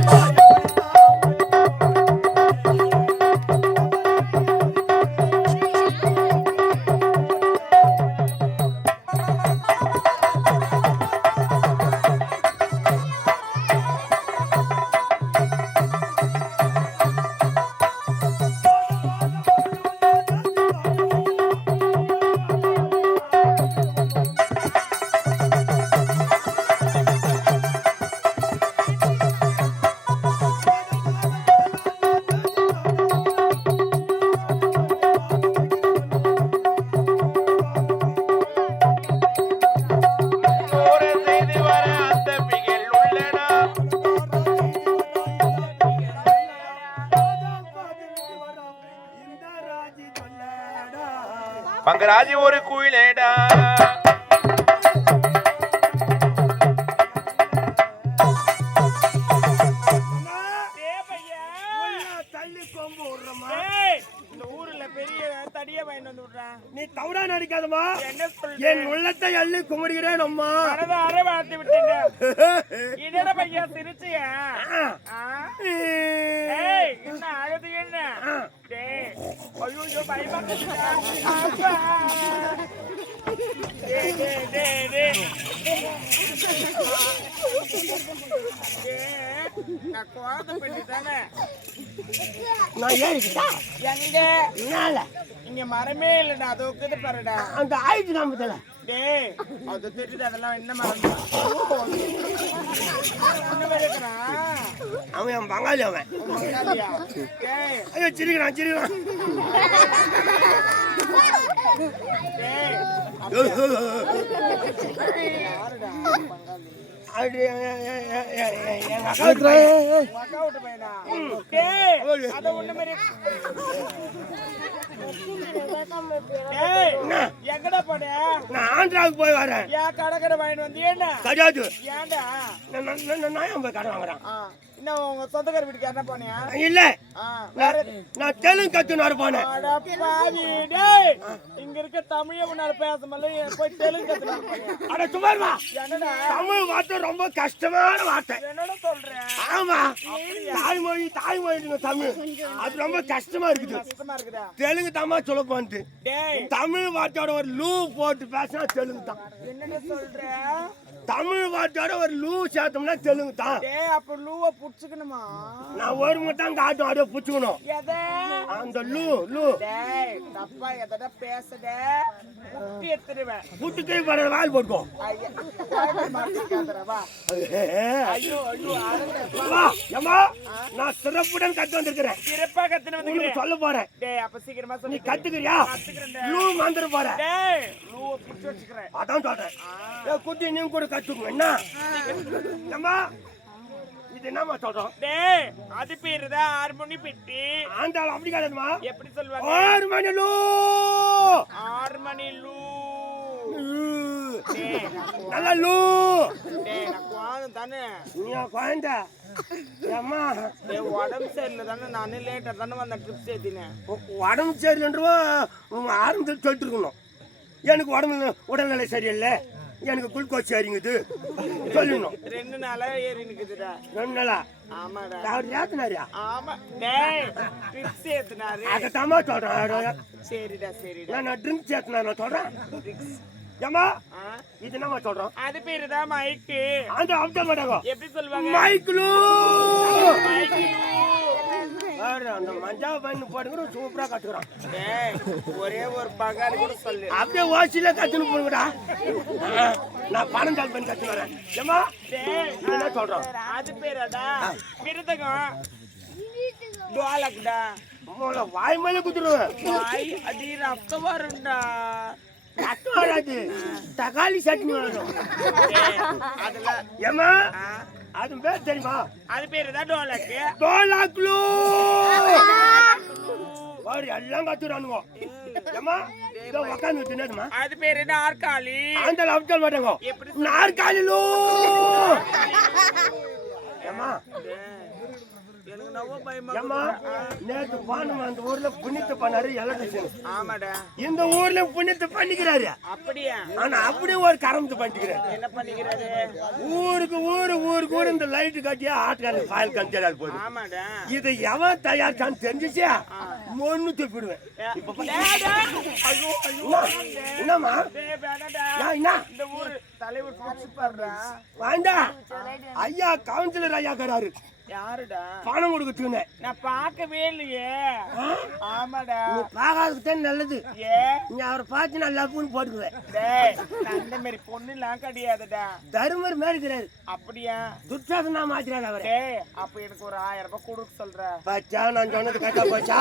Oh, oh. என் உள்ளத்தை அள்ளி கும்பிடுகிறேன் அம்மா. அரை வார்த்தை விட்டேன் பையன் சிரிச்சிய? என்ன அழுது என்ன? ஐயோ பயமா இருக்குடா. நான் குழந்தை பெண்ணு தானே. நான் ஏறிக்கிட்டா? எங்க? என்னால? இங்க மரமே இல்லடா அது பாருடா. அந்த ஆயிடுச்சு காமத்துல டேய் அது தெரியுது அதெல்லாம் என்ன மரம்? அவன் என் பங்காளி அவன். ஐயோ சிரிக்கிறான் சிரிக்கிறான். டேய் யாருடா? அப்படி எங்கடா போன நான் ஆந்திராவுக்கு போய் வரேன் ஏன் கடை கடை வாங்கிட்டு வந்தியேண்ணா கிடையாது ஏன்டா நான் நான் நான் நான் ஏன் போய் கடை வாங்குறேன் உங்க சொந்தக்கார வீட்டுக்கு என்ன போனியா? இல்ல. நான் தெலுங்கு கத்துனாரு போனேன். இங்க இருக்க தமிழ உன்னால பேச முடியல போய் தெலுங்கு கத்துனாரு? அட என்னடா? தமிழ் வார்த்தை ரொம்ப கஷ்டமான வார்த்தை. என்னடா சொல்ற? ஆமா. தாய்மொழி தாய்மொழி தமிழ். அது ரொம்ப கஷ்டமா இருக்குது. கஷ்டமா இருக்குதா? தெலுங்கு தாமா சொல்ல டேய். தமிழ் வார்த்தையோட ஒரு லூ போட்டு பேசினா தெலுங்கு தான். என்னடா சொல்ற? தமிழ் வார்த்தையோட ஒரு லூ சேர்த்தோம்னா தெலுங்கு தான் டேய் அப்ப லூவ புடிச்சுக்கணுமா? நான் ஒரு மட்டும் காட்டும் அப்படியே புச்சுக்கணும் எத? அந்த லூ லூ. தப்பா எதடா பேசுத? முட்டி எடுத்துடுவேன். புட்டுக்கை. வர வால் போட்டுக்கோ நான் சிறப்புடன் கத்து வந்திருக்கிறேன். சிறப்பா உனக்கு வந்துக்கிறேன் சொல்ல போறேன். டேய் அப்ப சீக்கிரமா நீ சொல்லி கத்துக்கிறியா. லூ மந்திர போற டேய் லூவ புடிச்சு வச்சுக்கிறேன். அதான் சொல்றேன். குட்டி நீங்க கூட கத்துக்கணும் என்ன? ஏம்மா இது என்னம்மா சொல்றோம் டேய் அது பேரு தான் ஹார்மோனி பெட்டி. ஆண்டாள் அப்படி கிடையாதுமா? எப்படி சொல்லுவாங்க ஆறு மணி லூ. ஹார்மோனி லூ நல்ல லூ! டேய் நான் குழந்தை தானே. நீ டேய் உடம்பு சரியில்லை தானே நானே லேட்டா தானே வந்தேன் ட்ரிப்ஸ் ஏத்தினேன் உ- உடம்பு சரியில்லைன்றவோ ஆரம்பத்தில் சொல்லிட்டு இருக்கணும். எனக்கு உடம்பு உடல்நிலை சரியில்லை. எனக்கு குளுக்கோஸ் சரிங்குது சொல்லணும் ரெண்டு நாளா ஏறி நிக்குதுடா. ரெண்டு நாளா? ஆமாடா. அவர் ஏத்தினாரியா ஆமா. டேய் ட்ரிப்ஸ் ஏத்துனாரு. அதைத்தாம்மா சொல்றேன். சரிடா சரிடா. நான் ட்ரிங்க்ஸ் ஏத்தினார் நான் சொல்றேன். ஏம்மா? ஆ? இது என்னம்மா சொல்றோம்? அது பேரு தான் மைக்கு? அந்த அப்ட மாட்டாங்க எப்படி சொல்லுவாங்க? மைக்கிலு மைக்கு பாரு, அந்த மஞ்சா பண்ணு போடுங்கிற சூப்பரா கத்துக்கிறான். டேய் ஒரே ஒரு கூட சொல்லு. அப்படியே வாசியில கத்துன்னு போங்கடா நான் பணம் கால் பண்ணி கத்து வரேன் என்ன சொல்றோம்? அது பேராடா விருதகம் டோலக்டா உங்களை வாய் மேல குத்துருவேன். வாய் அடி ரத்தம் வரும்டா. ரத்தம் வராது. தக்காளி சட்னி வரும். ஆ, அது பேர் தெரியுமா? அது பேரு தான் டோலக்கு? டோலாக்லு. பாரு எல்லாம் கத்துறானுங்க. ஏம்மா? இதோ உக்காந்து தின்னதுமா? அது பேரு நாற்காலி அந்த அப்டல் மாட்டாங்க நாற்காலிலு. ஏம்மா? நேத்து பானுமா அந்த ஊர்ல புண்ணியத்தை பண்ணாரு எலக்ட்ரிஷியன் ஆமாடா. இந்த ஊர்ல புண்ணியத்தை பண்ணிக்கிறாரு. அப்படியா? ஆனா அப்படியே ஒரு கரம்பத்து பண்ணிக்கிறாரு. என்ன பண்ணிக்கிறாரு? ஊருக்கு ஊரு ஊருக்கு ஊரு இந்த லைட் கட்டியா ஆட்டுக்காரன் பாயல் கஞ்சால் போகுது. ஆமாடா. இதை எவன் தயாரிச்சான்னு தெரிஞ்சிச்சா? மொன்னு துப்பிடுவேன்? என்னம்மா? என்ன? இந்த ஊரு தலைவர் ஐயா கவுன்சிலர் ஐயா கராரு யாருடா? பணம் கொடுக்குறதுன்னு நான் பார்க்கவே இல்லையே. ஆமாடா. நீ தான் நல்லது. ஏ? நீ அவரை பார்த்து நான் லவ்னு போட்டுக்குவேன். டேய் நான் அந்த மாதிரி பொண்ணுலாம் கிடையாதுடா. தருமர் மேற்கிறாரு அப்படியா? துர்சாசனா மாத்திராரு அவரை. டேய் அப்ப எனக்கு ஒரு ஆயிரம் ரூபாய் கொடுக்க சொல்ற. பச்சா நான் சொன்னது கரெக்டா போச்சா?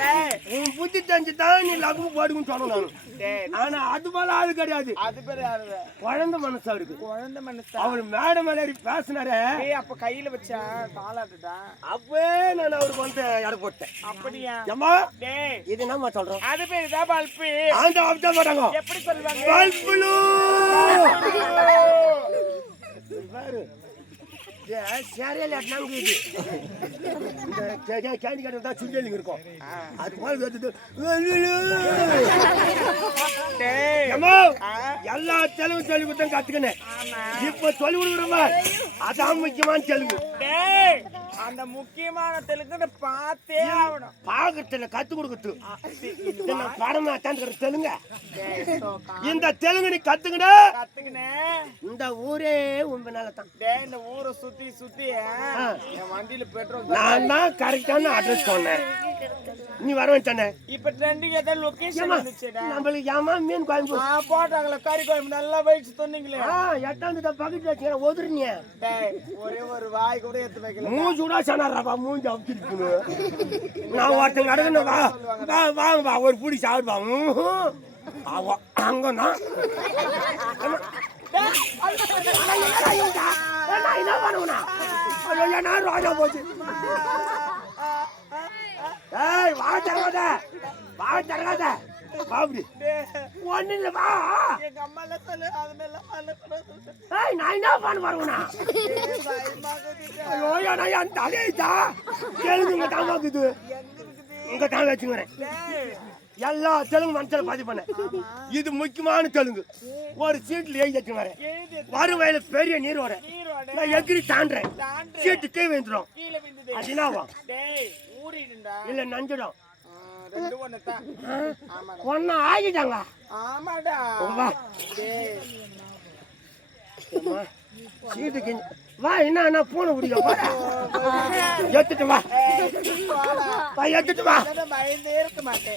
டேய். உன் புத்தி தெரிஞ்சு தான் நீ லவ்னு போடுக்குன்னு சொன்னேன் நான். டேய். ஆனா அது போல ஆளு கிடையாது. அது பேர் யாரு குழந்தை மனசு அவருக்கு. குழந்தை மனுஷா அவர் மேடை மேலே ஏறி பேசினாரே. அப்ப கையில வச்சா? தாளாட்டுடா அப்பவே நான் அவருக்கு வந்து எடை போட்டேன். அப்படியா? ஏம்மா? டேய். இது என்னம்மா சொல்றோம்? அது பேர் தான் பல்பு? ஆண்ட அப்படியே போட்டாங்க. எப்படி சொல்லுவாங்க? பல்புலு பாரு. சேரியல் எட்டாங்க இது. கேண்டி தான் இருக்கும். அது போல வருது. எல்லா தெலுங்கு சொல்லி கொடுத்தேன் கத்துக்கினேன். ஆமா. இப்ப சொல்லி கொடுக்குறோமா அதான் முக்கியமான தெலுங்கு டேய் அந்த முக்கியமான தெலுங்கு பார்த்தே ஆகணும். பாக்கத்துல கத்து கொடுக்குறது. இது நான் படமா தாண்டுக்கிற தெலுங்க. இந்த தெலுங்கு நீ கத்துக்கிட. இந்த ஊரே மேல தான் இந்த ஊரை சுத்தி சுத்தி என் வண்டியில பெட்ரோல் நான் தான் கரெக்டான அட்ரஸ் சொன்னேன். நீ வரவேன் தானே இப்ப ட்ரெண்டிங் ஏதாவது லொகேஷன் வந்துச்சுடா நம்மளுக்கு ஏமா மீன் ஆ போட்டாங்களே கறி குழம்பு நல்லா வயிற்று சொன்னீங்களே ஆ எட்டாந்து பக்கத்துல ஒதுருங்க ஒரே ஒரு வாய் கூட எடுத்து வைக்கல. மூஞ்சி கூட சொன்னாரப்பா மூஞ்சி நான் ஒருத்தங்க அடக்கணும் வா வா வாங்க வா ஒரு பிடி சாப்பிடுவா அங்கண்ணா என்ன பண்ணுவனா ஐயோ ரோஜா போச்சு ஏய் வா தரகாத வா தரகாத வா அப்படி ஒண்ணு இல்ல வா. எங்க அம்மா எல்லாம் சொல்லு அது மேல சொல்லக்கூடாது ஏய் நான் என்ன பண்ண வருவனா ஐயோ நான் என் தலையைத்தா தெலுங்குங்க தான் பாக்குது உங்க தான் வச்சுக்கிறேன் எல்லா தெலுங்கு மனுஷனை பதிவு பண்ணேன். இது முக்கியமான தெலுங்கு. ஒரு சீட்ல எழுதி வச்சுக்கிறேன் எழுதி வருவாயில பெரிய நீர் வர. நீரோட நான் எகிரி தாண்டேன் தாண்டு சீட்டு கீழே அதுனாவா டேய் ஊறிடுண்டா இல்ல நஞ்சிடும். ஒன்னா ஆகிட்டாங்க. ஆமாடா. சீட்டு கிஞ்சி வா என்ன நான் பூனை பிடிக்க போறேன் எடுத்துட்டு வா. வா எடுத்துட்டு வா.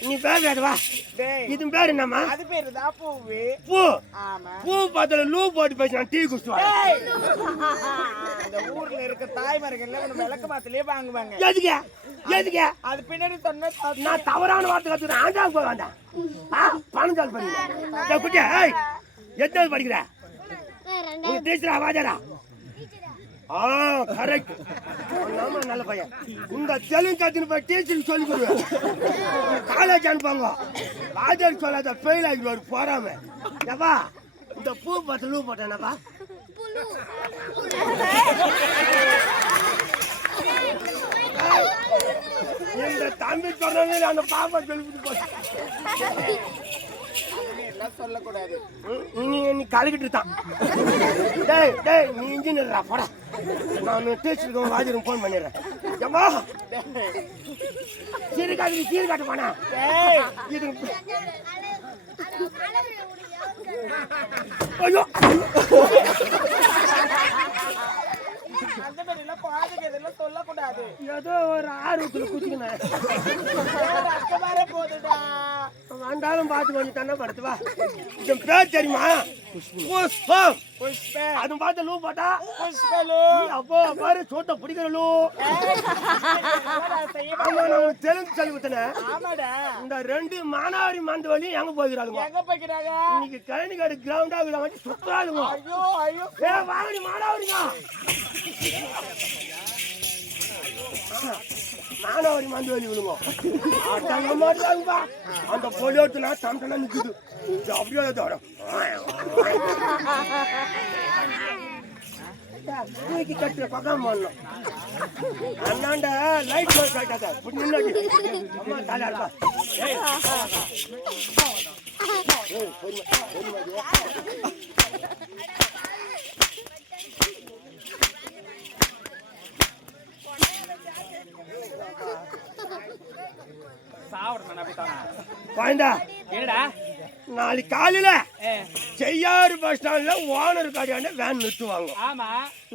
நீ பேசாத வா. டேய். இது பேர் என்னம்மா? அது பேரு தான் பூவு. பூ. ஆமா. பூ பார்த்துல லூ போட்டு பேசி நான் டீ குடிச்சு டேய், இந்த ஊர்ல இருக்க தாய்மார்கள் ஒண்ணு விளக்கு மாத்திலே வாங்குவாங்க. எதுக்கு? எதுக்கு? அது பின்னாடி சொன்ன நான் தவறான வார்த்தை கத்துறேன் ஆண்டாவுக்கு போக வேண்டாம் ஆ பணம் கால் பண்ணி குட்டியா ஏய் எத்தாவது படிக்கிற டீச்சரா வாஜாரா ஆ கரெக்ட் ஆமா நல்ல பையன். இந்த தெலுங்கு கத்துன்னு போய் டீச்சருக்கு சொல்லி கொடுவேன் காலேஜ் அனுப்பாங்க வாஜர் சொல்லாத ஃபெயில் ஆகிடுவார் போறாம. ஏப்பா இந்த பூ பார்த்து லூ போட்டேனப்பா இந்த தம்பி சொன்னவே அந்த பாப்பா சொல்லிட்டு போச்சு சொல்லக்கூடாது. நீ நீ கலக்கிட்டு தான் டேய் டேய் நீ இன்ஜினியர்ரா போடா. நான் டீச்சருக்கு வாஜருக்கு ஃபோன் பண்ணிடுறேன். ஏம்மா சீர்காட்டு சீர்காட்டு போனா. டேய். இது ஐயோ. அந்த மாதிரி எல்லாம் குழந்தைங்க இதெல்லாம் சொல்லக்கூடாது. ஏதோ ஒரு ஆர்வத்தில் குச்சிக்கினேன் டேய், ரத்தம் வர போகுதுடா வந்தாலும் பார்த்து கொஞ்சம் தண்ணை படுத்து வா. இது பேர் தெரியுமா? புஷ்பம் புஷ்ப. அது பார்த்து லூ போட்டா? புஷ்பலு அப்போ பாரு சோத்த பிடிக்கிற லூ. தெலுங்கு சொல்லி கொடுத்தேன். இந்த ரெண்டு மானாவாரி மந்த வழி எங்க போகிறாளுங்க எங்க போய்க்கிறாங்க? இன்னைக்கு கழனிக்காடு கிரவுண்டா விட வச்சு சுத்துறாளுங்க. ஐயோ ஐயோ. ஏ வாங்கடி மானாவரிங்க. மானாவரி மந்த வழி விழுங்க. அட்டங்க மாட்டாங்கப்பா அந்த பொலியோட்டு நான் தம்டனா நிற்குது அப்படியே தோடும் தூக்கி கட்டுற பக்கம் பண்ணணும் அண்ணாண்ட லைட் போய் காட்டாத இப்படி முன்னாடி. அம்மா தலை அடிப்பா. ஏய். பொறுமை பொறுமை என்னடா? நாளைக்கு காலையில செய்யாறு பஸ் ஸ்டாண்ட்ல ஓனர் கடையாண்ட வேன் நிறுத்துவாங்க. ஆமா.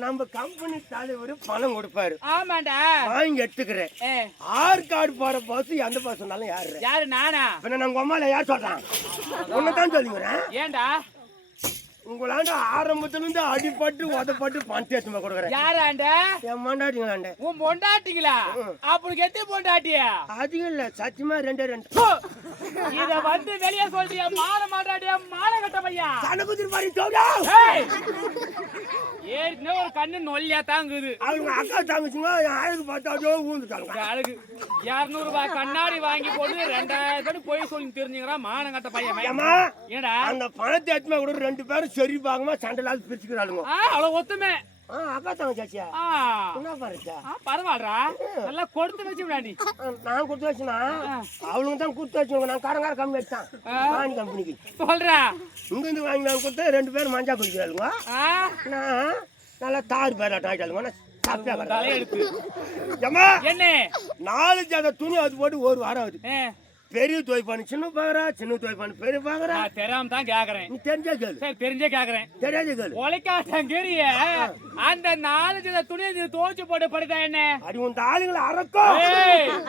நம்ம கம்பெனி தலைவர் பணம் கொடுப்பாரு. ஆமாண்டா. வாங்கி எடுத்துக்கிறேன். ஆற்காடு போற பஸ் எந்த பஸ் யாரு? யாரு நானா? பின்ன நான் அம்மால யார் சொல்றான்? உன்னதான் சொல்லுங்கிறேன் ஏன்டா உங்களாண்ட ஆரம்பத்துல இருந்து அடிபட்டு உதப்பட்டு எடுத்து கொடுக்குறேன். யாராண்ட? என் மண்டாட்டிங்களாண்ட. உன் பொண்டாட்டிங்களா? அப்படி எத்தி பொண்டாட்டியா? அதிகம் இல்ல சத்தியமா ரெண்டே ரெண்டு. இத வந்து வெளிய சொல்றியா? மாற மாட்டாடியா மாலை கட்ட பையா? கணக்கு மாதிரி தோடா! ஏற்கனவே ஒரு கண்ணு நொல்லியா தாங்குது. அவங்க அக்கா தாங்கச்சுங்க என் அழகு பார்த்தாடோ ஊந்துட்டாங்க அழகு. இருநூறு ரூபாய் கண்ணாடி வாங்கி போட்டு ரெண்டாயிரம் போய் சொல்லி தெரிஞ்சுக்கிறான் மானம் கட்ட பையன்? ஏடா அந்த பணத்தை எடுத்துமே கூட ரெண்டு பேரும் சரி பாகமா சண்டையிலாவது பிரிச்சுக்கிறாளுங்க. அவ்வளவு ஒத்துமை. ஆ அக்கா தாங்க சாச்சியா ஆ என்ன பாருச்சா பரவாயில்லடா. நல்லா கொடுத்து வச்சு விடாடி நான் கொடுத்து வச்சுனா? அவளுங்க தான் கொடுத்து வச்சுங்க நான் காரங்கார கம்மி வச்சான் வாங்கி கம்பெனிக்கு. சொல்றா. இங்க இருந்து வாங்கி நான் கொடுத்து ரெண்டு பேரும் மஞ்சா குடிக்கிறாளுங்க. நான் நல்லா தாறு பேர் ஆயிட்டாளுங்க. நான் சாப்பிட்டா தலையெடுத்து ஏம்மா என்ன? நாலு ஜாத துணி அது போட்டு ஒரு வாரம் ஆகுது. பெரிய துவைப்பானு சின்ன பாக்குறா சின்ன துவைப்பானு பெரிய பாக்குறா தெரியாம தான் கேக்குறேன். நீ தெரிஞ்சா கேளு சரி தெரிஞ்சே கேக்குறேன். தெரியாத கேளு ஒலைக்காட்டங்கிறிய அந்த நாலு ஜத துணியை நீ துவைச்சு போட்டு படுத்தா என்ன? அடி உன் ஆளுங்களை அறக்கும்!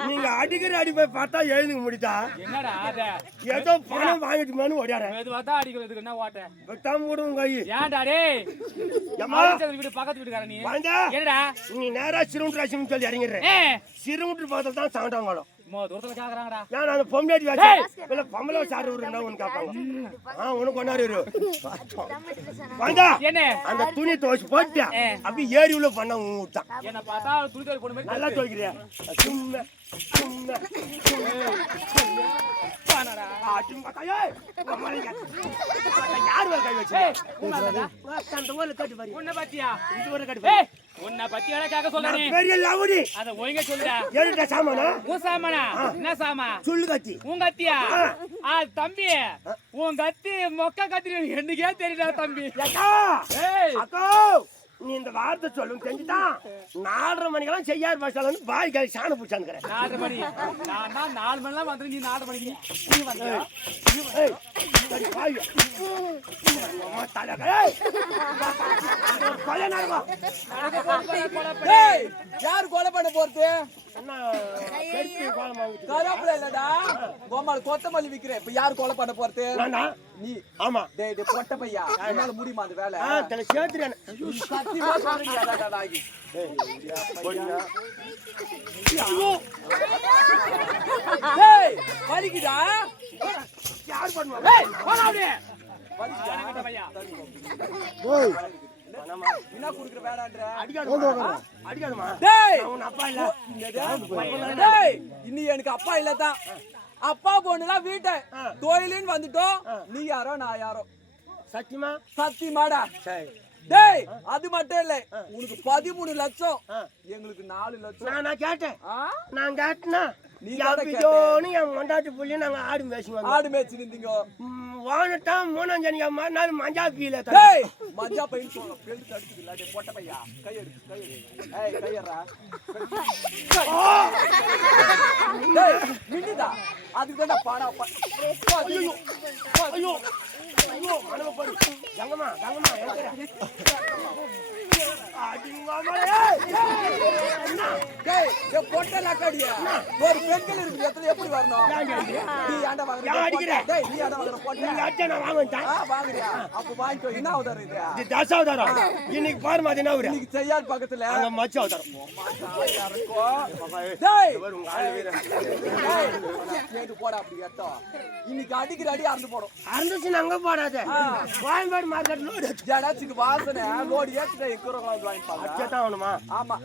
நீங்க அடிக்கிற அடி போய் பார்த்தா எழுந்துக்க முடியுதா? என்னடா ஏதோ பணம் வாங்கிட்டு மேனு ஓடியாரேன் மெதுவா தான் அடிக்கிறதுக்கு என்ன ஓட்ட? வெட்டாம உங்க கை. ஏன்டா டேய்? மாமிச்சந்திர வீடு பக்கத்து வீட்டுக்கார நீ. என்னடா? நீ நேரா சிறுமுட்டு ராசின்னு சொல்லி இறங்கிடுறேன். சிறுமுட்டு பார்த்தா தான் சாண்டாங்களும் மோ தூரத்துல கேக்குறாங்கடா. ஏன் அந்த பொம்மையாடி வச்சு? இல்ல பொம்பளை சாரு உனக்கு கேட்பாங்க ஆ உனக்கு இரு. என்ன? அந்த துணி துவைச்சு போட்டு அப்படியே ஏரி உள்ள பண்ண விட்டான் நல்லா துவைக்கிறியா? சும்மா. சும்மா உன்னை பத்தி பெரிய லவுடி அத சொல்லுடா சாமானா உன் சாமானா என்ன சாமா சுள்ளு கத்தி உன் கத்தியா ஆ தம்பி உன் கத்தி மொக்க கத்தி தெரியல தம்பி அக்கா ஏய் அக்கா நீ இந்த வார்த்தை சொல்லும் தெரிஞ்சுதான் நாலரை மணிக்கெல்லாம் செய்யார் வந்து பாய் கை சாண பூச்சானுக்கிறேன். நாலு மணி. நான் நாலு மணிலாம் வந்து நீ நாலு மணிக்கு நீ வந்த யார் கொலை பண்ண போறது? என்ன. கருவேப்பிலை இல்லடா. கோமாள் கொத்தமல்லி விக்கிறேன் இப்ப யார் கொலை பண்ண போறது? நீ. ஆமா. டேய் டேய் பொட்ட பையா. என்னால முடியுமா அந்த வேலை? ஆ, தலை சேர்த்துறேன். சத்தியமா சொல்றீங்க டா, டா, டா. போடுங்க. டேய் வலிக்குதா? யார் பண்ணுவா? ஏய் போடா அப்படியே. வலிக்குதா? பையா? என்ன குடுக்குற. டேய்! உன் அப்பா இல்ல. டேய் இன்னி எனக்கு அப்பா இல்லதான் அப்பா பொண்ணுலாம் வீட்டை. தொழிலுன்னு வந்துட்டோம். நீ யாரோ நான் யாரோ. சத்தியமா? சத்தியமாடா. சரி. டேய் அது மட்டும் இல்ல. உனக்கு பதிமூணு லட்சம். எங்களுக்கு நாலு லட்சம். நான் கேட்டேன்? நான் கேட்டேனா? நீ என் மொண்டாட்டி புள்ளி நாங்க ஆடு மேய்ச்சி ஆடு மேய்ச்சி நின்றீங்க வானட்டான் மூணாம் ஜனிக்கா மறுநாள் மஞ்சா கீழே டேய் மஞ்சா பையன் சொல்ல பெல்ட் அடிக்குது இல்ல டேய் பொட்ட பையா? கை எடு கை எடு. ஏய் கை எடுறா. டேய் நின்னுடா. அதுக்கு தான் பாடா ஐயோ. ஐயோ. டேய் பொட்ட லக்கடியா ஒரு பெண்கள் இருக்கு எத்தனை எப்படி வரணும்? நீ ஆண்ட வாங்குற ஏன் அடிக்கிற? டேய் நீ ஆண்ட வாங்குற பொட்ட? நான் வாங்கிட்டேன் ஆ வாங்குறியா? அப்ப வாங்கிக்கோ. என்ன அவதாரம் இது? இது தசாவதாரம். இன்னைக்கு பாருமா அது என்ன? இன்னைக்கு செய்யார் பக்கத்துல. அங்க மச்ச அவதாரம். டேய்! கேட்டு போடா அப்படி இன்னைக்கு அடிக்கிற அடி அறுந்து போடும். அறந்துச்சு அங்க போடாத. கோயம்பேடு மார்க்கெட்ல ஜடாச்சுக்கு வாசனை. லோடி ஏத்துட்டு இருக்கிறவங்க வாங்கிப்பாங்க. ஆமா.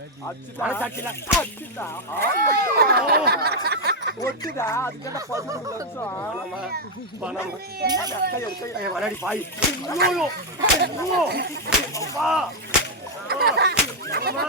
அச்சுதா ஒட்டுதா அதுக்கு பதிமூணு லட்சம் பணம் வராடி பாய் அப்பா அம்மா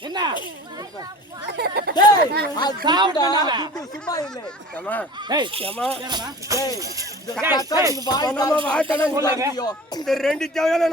என்ன? சும்மா இல்லை. இந்த ரெண்டு தேவையான